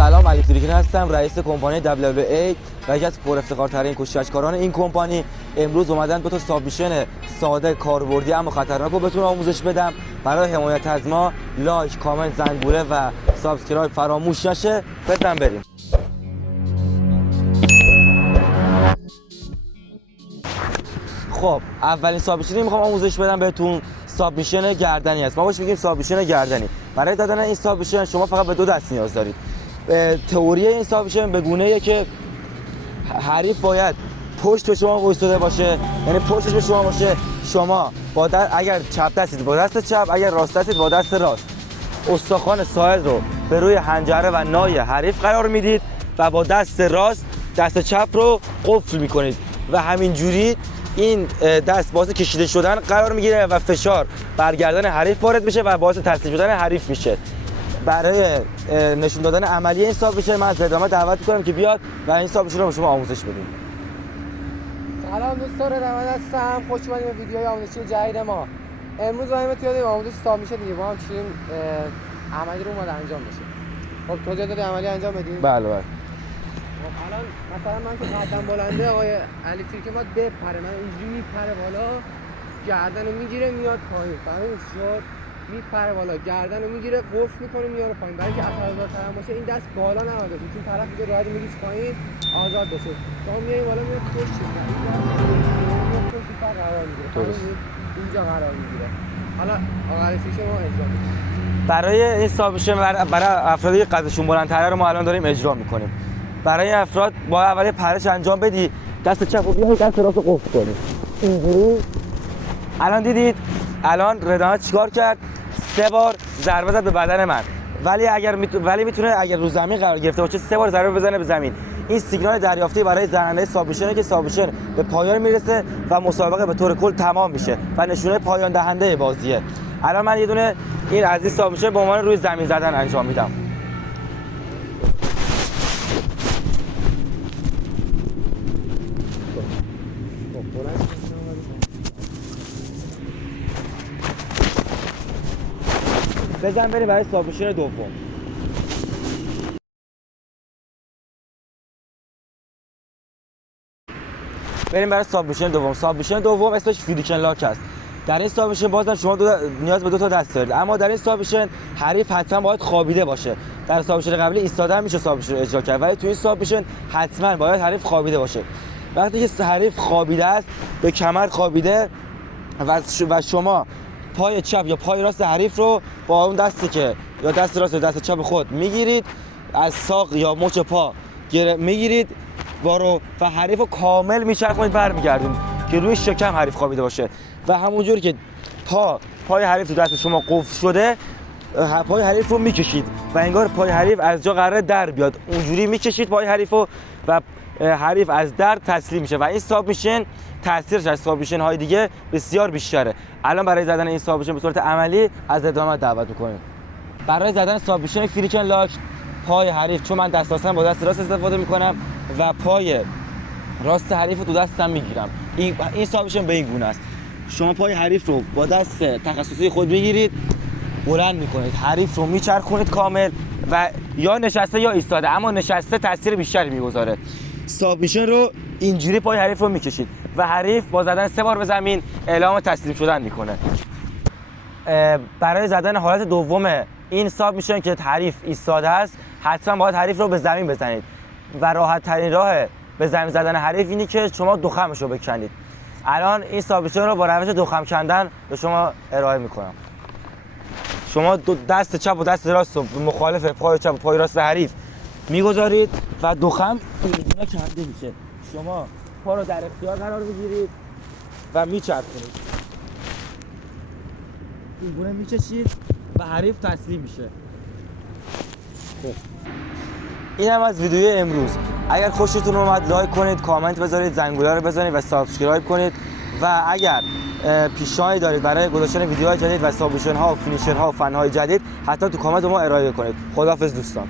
سلام، علی فریکن هستم، رئیس کمپانی WWA و یکی از پرافتخارترین کوششکاران این کمپانی. امروز اومدن دو تا سابمیشن ساده کاربردی اما خطرناک رو بهتون آموزش بدم. برای حمایت از ما لایک، کامنت، زنگوله و سابسکرایب فراموش نشه. بزن بریم. خب اولین سابمیشنی میخوام آموزش بدم بهتون سابمیشن گردنی است. ما بهش میگیم سابمیشن گردنی. برای دادن این سابمیشن شما فقط به دو دست نیاز دارید. تئوری این سابمیشن به گونه‌ایه که حریف باید پشت به شما وایساده باشه، یعنی پشتش به شما باشه. شما با اگر چپ دستید با دست چپ، اگر راست دستید با دست راست، استخوان ساعد رو به روی حنجره و نای حریف قرار میدید و با دست راست دست چپ رو قفل میکنید و همینجوری این دست باعث کشیده شدن قرار میگیره و فشار بر گردن حریف وارد میشه و باعث تسلیم شدن حریف میشه. برای نشون دادن عملی این سابمیشن من از ادامه دعوت میکنم که بیاد و این سابمیشن رو به شما آموزش بدیم. سلام دوستان، رمضان هستم. خوش اومدید به ویدیوی آموزشی جدید ما. امروز ما توی آموزش سابمیشن دیگه با هم چیم عملی رو اومد انجام بشه. خب توضیح دادی عملی انجام بدیم؟ بله. خب الان مثلا من که قدم بلنده آقای علی فریکن باید بپره، من اینجوری میپره بالا، گردن رو میگیره میاد پایین. فهمید شد؟ میپره بالا، گردن رو میگیره، قفل میکنه میاره پایین. برای که اثرگذارتر باشه این دست بالا نماده باشه، چون طرف دیگه راحت میریز پایین آزاد بشه. شما میای بالا میاد پشت قرار میگیره، اینجا قرار میگیره. حالا آقا علی فریکن ما اجرا میکنیم. برای این سابمیشن برای افرادی که قدشون بلندتره رو ما الان داریم اجرا میکنیم. برای این افراد با اول پرش انجام بدی، دست چپ رو بیای دست راست رو قفل کنید اینجوری. الان دیدید الان ردانه چیکار کرد؟ 3 بار ضربه زد به بدن من، ولی میتونه اگر رو زمین قرار گرفته باشه 3 بار ضربه بزنه به زمین. این سیگنال دریافتی برای زننده سابمیشنه که سابمیشن به پایان میرسه و مسابقه به طور کل تمام میشه و نشونه پایان دهنده بازیه. الان من یه دونه این از این سابمیشن به عنوان روی زمین زدن انجام میدم. بزن بریم برای سابمیشن دوم. بریم برای سابمیشن دوم. سابمیشن دوم اسمش فریکن لاک است. در این سابمیشن بازم شما نیاز به 2 تا دست دارید، اما در این سابمیشن حریف حتما باید خوابیده باشه. در سابمیشن قبلی ایستاده هم میشه سابمیشن رو اجرا کرد، ولی تو این سابمیشن حتما باید حریف خوابیده باشه. وقتی که حریف خوابیده است، به کمر خوابیده و شما پای چپ یا پای راست حریف رو با اون دستی که یا دست راست یا دست چپ خود میگیرید، از ساق یا مچ پا میگیرید و حریف رو کامل میچرخونید برمیگردونید که روی شکم حریف خوابیده باشه و همونجوری که پای حریف تو دست شما قفل شده، پای حریف رو میکشید و انگار پای حریف از جا قراره در بیاد، اونجوری میکشید پای حریف رو و حریف از در تسلیم میشه و این سابمیشن تاثیرش از سابمیشن های دیگه بسیار بیشتره. الان برای زدن این سابمیشن به صورت عملی از ادامه دعوت میکنیم. برای زدن سابمیشن فریکن لاک پای حریف، چون من دست راستم با دست راست استفاده میکنم و پای راست حریف رو تو دستم میگیرم. این سابمیشن به این گونه است. شما پای حریف رو با دست تخصصی خود میگیرید، بلند میکنید، حریف رو میچرخونید کامل و یا نشسته یا ایستاده، اما نشسته تاثیر بیشتری میگذاره. سابمیشن رو اینجوری پای حریف رو میکشید و حریف با زدن 3 بار به زمین اعلام تسلیم شدن میکنه. برای زدن حالت دوم این سابمیشن که حریف ایستاده است، حتما باید حریف رو به زمین بزنید و راحت ترین راه به زمین زدن حریف اینی که شما دخمش رو بکنید. الان این سابمیشن رو با روش دخم کندن به شما ارائه میکنم. شما دست چپ و دست راست رو مخالف پای چپ و پای راست حریف میگذارید و دخم اینجوری کنده میشه. شما پا رو در اختیار قرار بگیرید و میچرخونید، این گونه میکشید و حریف تسلیم میشه. این هم از ویدیوی امروز. اگر خوشتون اومد لایک کنید، کامنت بذارید، زنگوله رو بزنید و سابسکرایب کنید و اگر پیشنهادی دارید برای گذاشتن ویدیوهای جدید و سابمیشن ها و فینیشر ها و فن های جدید، حتی تو کامنت ما ارائه کنید. خداحافظ دوستان.